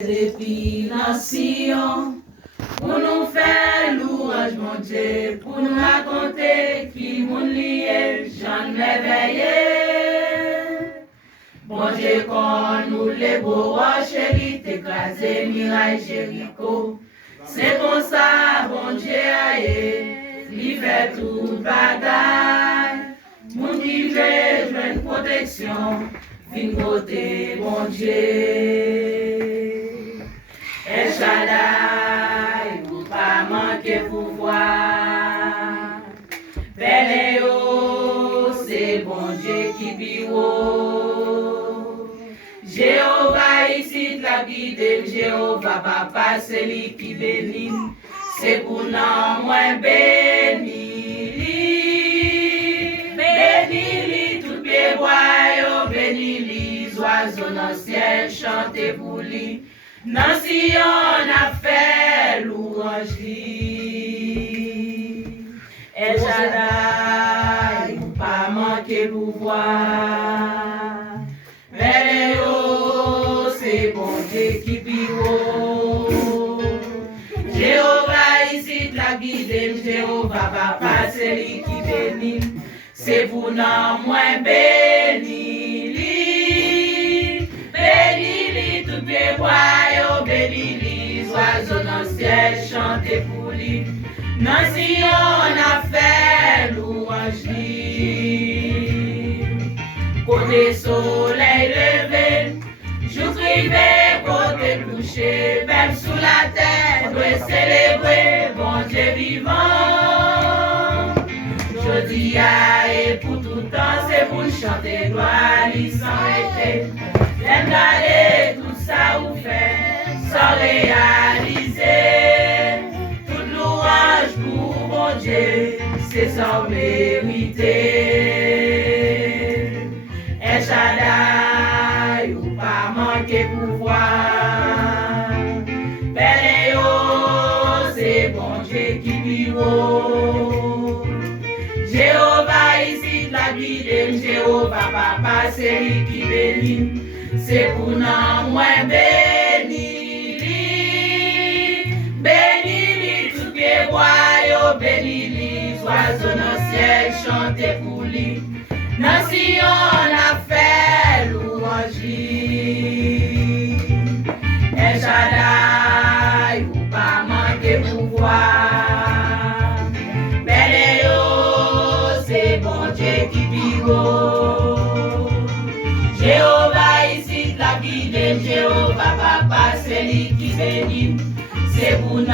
Depuis nation, pour nous faire louange, mon Dieu, pour nous raconter qui mon lié, j'en ai veillé. Bon Dieu, quand nous les beaux roches, t'écraser, miraille, Jéricho. C'est comme ça, bon Dieu, aïe, il fait tout bagaille. Mon qui veut jouer une protection, vine côté, bon Dieu. El Shaddai, pour pas manquer pouvoir. Bénéo, c'est bon Dieu qui biro. Jéhovah ici la guide, Jéhovah papa c'est lui qui bénit. C'est pour nous moins béni. Béni tout pied bois, béni les oiseaux dans le ciel, chantez pour lui. Nancy, on a fait louange. El Shaddai, pour pas manquer pouvoir. Bénéo, c'est bon Dieu qui piro. Jéhovah ici la guide, Jéhovah papa c'est lui qui bénit. C'est pour nous moins béni. Béni tout pied bois, béni les oiseaux dans le ciel, chantez pour lui. Nancy, on a fait louange. Côté soleil levé, jour privé, côté couché, même sous la terre, doit célébrer bon Dieu vivant. Jodi et pour tout temps, c'est pour chanter gloire, il s'en était. L'aime d'aller, tout ça vous fait, sans réaliser. Toute louange pour mon Dieu, c'est sans vérité. El Shaddai, ou pas manquer pouvoir. Bénéo, c'est bon Dieu qui biro. Jéhovah ici la guide, Jéhovah papa c'est lui qui bénit. C'est pour nous moins béni. Béni tout pied bois, béni les oiseaux dans le ciel, chantez pour lui. Nancy, on a fait louange. El Shaddai, ou pas manquer pouvoir. Bénéo, c'est bon Dieu qui biro. Jéhovah ici la guide, Jéhovah papa c'est lui qui bénit. C'est pour nous